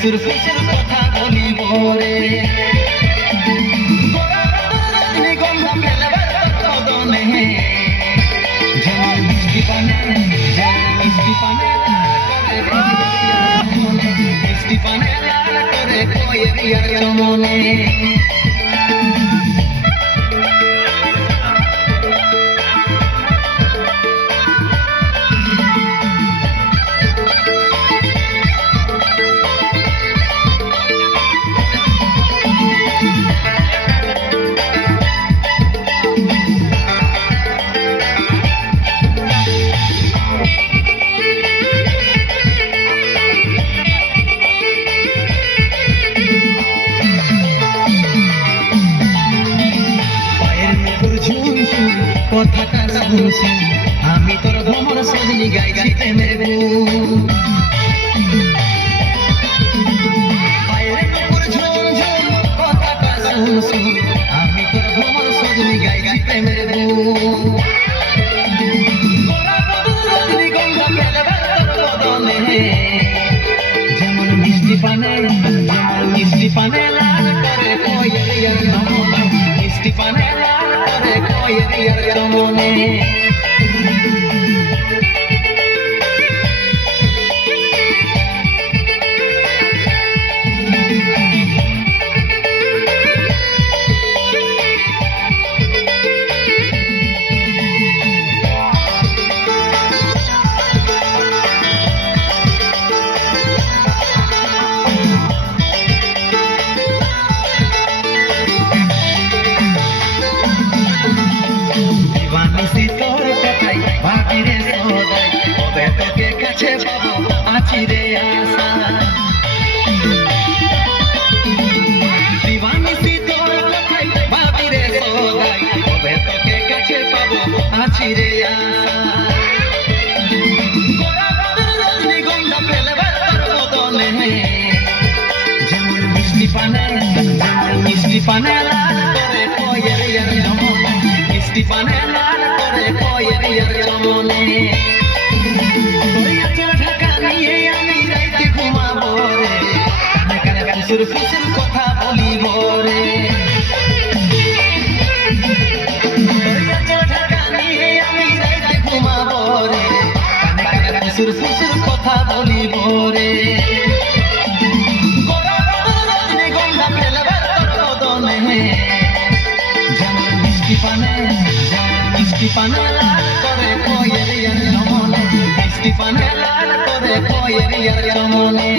ফুসুর ফুসুর কথা বলিব রে রজনীগন্ধা ফেলবার কদমে যেমন মিষ্টি পানে মিষ্টি পানে মিষ্টি পানে লাল করে কয়ে দিয়ার চমনে কথাটা শুনছি আমি তোর ভ্রমর সজনি গাইছি প্রেমের গুণ পায়ের উপর ঝুমঝুম কথাটা শুনছি আমি তোর ভ্রমর সজনি গাইছি প্রেমের গুণ রজনীগন্ধা ফেলবার কদমে যেমন মিষ্টি পানে লাল করে কয়ে দিয়ার চমনে মিষ্টি পানে লাল করে কয়ে দিয়ার চমনে তোর কথাই ভাবি রে সদাই কবে তোকে কাছে পাবো আছি রে আশা দিবানিসি তোর কথাই ভাবি রে সদাই কবে তোকে কাছে পাবো আছি রে আশা রজনীগন্ধা ফেলবার কদমে যেমন মিষ্টি পানে লাল করে কয়ে দিয়ার চমনে মিষ্টি পানে লাল করে কয়ে দিয়ার চমনে ঢাকা নিয়ে আমি রাইতে ঘুমাবো রে কানে কানে ফুসুর ফুসুর কথা বলিব রে ঢাকা নিয়ে আমি রাইতে ঘুমাবো রে কানে কানে ফুসুর ফুসুর কথা বলিব রে রজনীগন্ধা ফেলবার কদমে যেমন মিষ্টি পানে লাল করে কয়ে দিয়ার চমনে মিষ্টি পানে লাল করে কয়ে দিয়ার চমনে